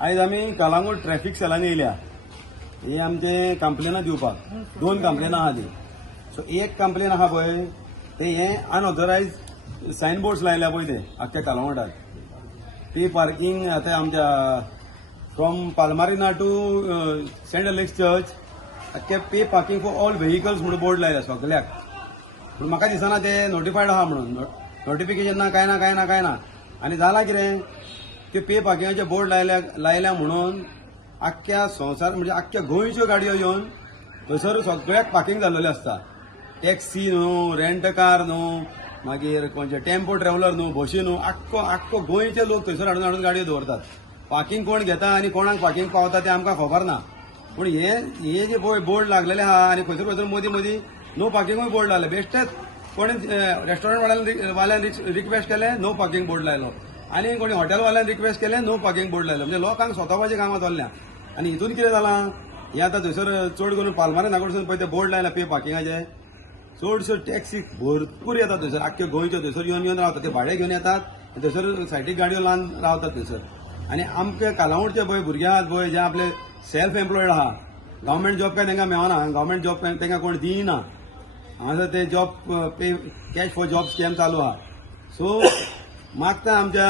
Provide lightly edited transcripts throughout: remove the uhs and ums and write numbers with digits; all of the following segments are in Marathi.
आयज आमी कळंगूट ट्रॅफिक सेलांनी येयल्या. ही आमचे कंप्लेनां दिवपाक 2 कंप्लेनां आहा ती. सो एक कंप्लेन आहा पळय ते हे अनऑथरायज सायन बोर्ड्स लायल्या पळय ते आख्ख्या कळंगूटात. ती पार्किंग आतां आमच्या from Palmarina to Saint Alex church आख्खे pay parking for all vehicles म्हणून बोर्ड लायला सगल्याक. पूण म्हाका दिसना ते नोटिफायड आहा म्हणून. नोटिफिकेशन ना काय ना आनी जाला कितें ते पे पार्किंगाचे बोर्ड लायल्या म्हणून आख्ख्या संवसार म्हणजे आख्ख्या गोंयच्यो गाडयो येवन थंयसर सगळ्याक पार्किंग जाल्लेले आसता. टॅक्सी न्हू, रेंट कार न्हू, मागीर खंयचे टेम्पो ट्रॅव्हलर न्हू, बशी न्हू, आख्खो गोंयचे लोक थंयसर हाडून गाडयो दवरतात. पार्किंग कोण घेता आनी कोणाक पार्किंग पावता ते आमकां खबर ना. पूण हे जे पळय बोर्ड लागलेले आहा आनी खंयसर मदीं नो पार्किंगूय बोर्ड लायले. बेश्टेच कोणी रेस्टॉरंट वाल्यान रिक्वेस्ट केले नो पार्किंग बोर्ड लायलो आनी कोणी हॉटेलवाल्यान रिक्वेस्ट केले नो पार्किंग बोर्ड लायलो. म्हणजे लोकांक स्वतापाचें कामां चल्ल्या. आनी हितून कितें जालां हे आतां थंयसर चड करून पालमारे नाकडसून पळय ते बोर्ड लायला पे पार्किंगाचे. चडश्यो टॅक्सी भरपूर येतात थंयसर आख्ख्यो गोंयच्यो. थंयसर येवन रावतात. ते भाडे घेवन येतात थंयसर सायडीक गाडयो लावन रावतात थंयसर. आनी आमचे कालावडचे पळय भुरगे आहात पळय जे आपले सेल्फ एम्प्लॉयड आहा, गव्हर्मेंट जॉब काय तांकां मेळना, गव्हर्मेंट जॉब तांकां कोण दिना. हांगासर ते job pay cash for job scam चालू आहा. सो मागता आमच्या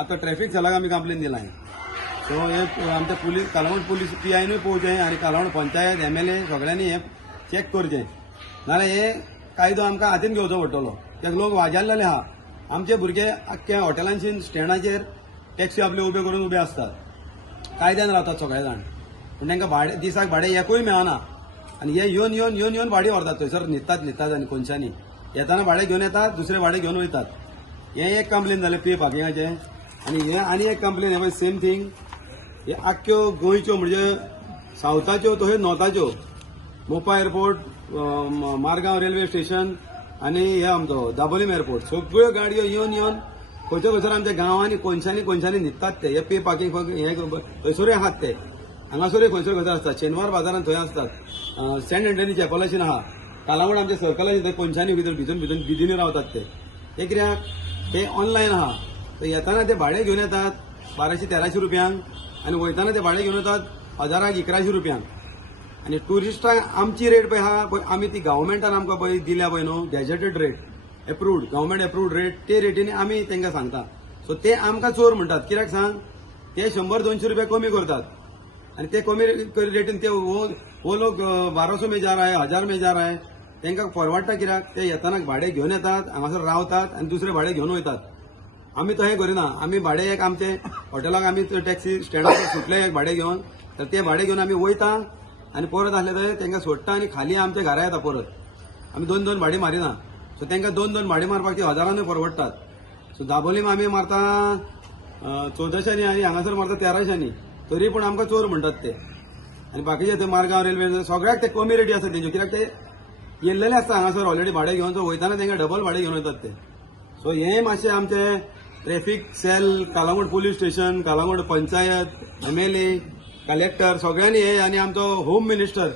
आतां ट्रॅफिक सेलाक आमी कंप्लेन दिला. सो हे आमच्या पुलीस कालावड पुलीस PIनूय पळोवचें आनी कालावड पंचायत MLA सगळ्यांनी हे चॅक करचें. नाल्यार हे कायदो आमकां हातीन घेवचो पडटलो. ते लोक वाजारलेले आहा. आमचे भुरगे आख्ख्या हॉटेलांची स्टँडाचेर टॅक्सी आपले उबे आसतात. कायद्यान रावतात सगळे जाण. पूण तांकां भाडे दिसाक भाडे एकूय मेळना. आनी हे येवन भाडी व्हरतात थंयसर न्हिदतात आनी कोनशांनी येताना भाडे घेवन येतात, दुसरे भाडे घेवन वयतात. हे एक कंप्लेन जालें पे पार्किंगाचे. आनी हे आनी एक कंप्लेन हे पळय सेम थिंग. हे आख्ख्यो गोंयच्यो म्हणजे सावथाच्यो तशेंच नॉर्थाच्यो मोपा एअरपोर्ट, मारगांव रेल्वे स्टेशन आनी हे आमचो दाबोलीम एअरपोर्ट सगळ्यो गाडयो येवन खंयसर आमच्या गांवांनी कोनशांनी न्हिदतात ते. हे पे पार्किंग हे थंयसरूय आहात ते. हांगासरूय खंयसर आसतात. शेनवार बाजारांत थंय आसतात. सेंट एंटनी चॅपलाशीन आहा. कालावड आमच्या सर्कलाची थंय कोनशांनी भितर बिदिनी रावतात ते कित्याक ते ऑनलायन आहा. तर येताना ते भाडे घेवन येतात 1200-1300 रुपयांक आनी वयताना ते भाडे घेवन येतात 1000-1100 रुपयांक. आनी टुरिस्टांक आमची रेट पळय आहा पळय आमी ती गव्हर्मेंटान आमकां पळय दिल्या पळय न्हू gazetted rate approved government approved rate ते रेटीने आमी तांकां सांगता. सो ते आमकां चोर म्हणटात. कित्याक सांग ते 100-200 रुपया कमी करतात आनी ते कमी रेटीन ते वो लोक 1200 में जा रहा है, 1000 में जा रहा है. तांकां परवडटा कित्याक ते येताना भाडे घेवन येतात, हांगासर रावतात आनी दुसरे भाडे घेवन वयतात. आमी तशें करिना. आमी भाडे एक आमचे हॉटेलाक आमी टॅक्सी स्टँडार सुटले एक भाडे घेवन तर ते भाडे घेवन आमी वयता आनी परत आसले थंय तांकां सोडटा आनी खाली आमच्या घरा येता परत. आमी 2 भाडी मारिना. सो तांकां 2 भाडी मारपाक ते 1000 परवडटात. सो दाबोलीम आमी मारता 1400 आनी हांगासर मारता 1300. तरी पूण आमकां चोर म्हणटात ते. आनी बाकीचे थंय मारगांव रेल्वे सगळ्याक ते कमी रेटी आसतात तेंच्यो. कित्याक ते येयल्लेले आसता हांगासर ऑलरेडी भाडे घेवन. सो वयताना तांकां डबल भाडे घेवन वयतात ते. सो हे मातशें आमचे traffic cell, Kalawad police station, Kalawad panchayat, MLA, collector सगळ्यांनी हे आनी आमचो होम मिनिस्टर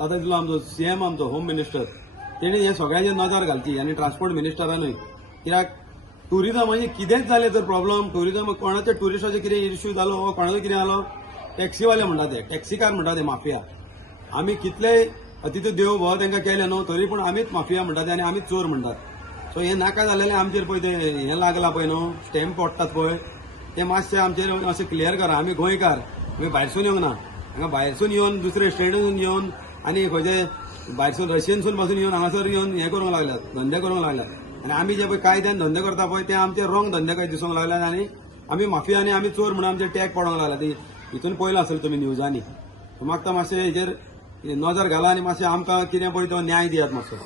आतां दिलो आमचो CM आमचो होम मिनिस्टर तेणी हे सगळ्यांचेर नजर घालची आनी ट्रान्सपोर्ट मिनिस्टरानूय. कित्याक टुरिजम म्हणजे कितेंच जालें तर प्रॉब्लम टुरिजम कोणाच्या टुरिस्टाचो कितें इश्यू जालो वा कोणाचो कितें जालो टॅक्सीवाले म्हणटात ते टॅक्सीकार म्हणटात ते माफिया. आमी कितलेय अतिथी देव भव तांकां केले न्हू तरी पूण आमीच माफिया म्हणटात आनी आमीच चोर म्हणटात. सो हे नाका जालेले आमचेर पळय ते हें लागलां पळय न्हू स्टॅम्प पडटात पळय ते मातशें आमचेर अशें क्लियर करा. आमी गोंयकार आमी भायरसून येवंक ना. हांगा भायरसून येवन दुसरे स्टेटीसून येवन आनी खंयचे भायरसून रशियनसून पासून येवन हांगासर येवन हें करूंक लागल्यात धंदे करूंक लागल्यात. आनी आमी जे पळय कायद्यान धंदे करता पळय ते आमचे रॉंग धंदे कशे दिसूंक लागल्यात आनी आमी माफिया आनी आमी चोर म्हणून आमचे टॅग पडोंक लागला. ती हितून पळयलां आसतलें तुमी न्यूजांनी. म्हाका मातशें हेजेर नजर घाला आनी मातशें आमकां कितें पळय तो न्याय दियात मातसो.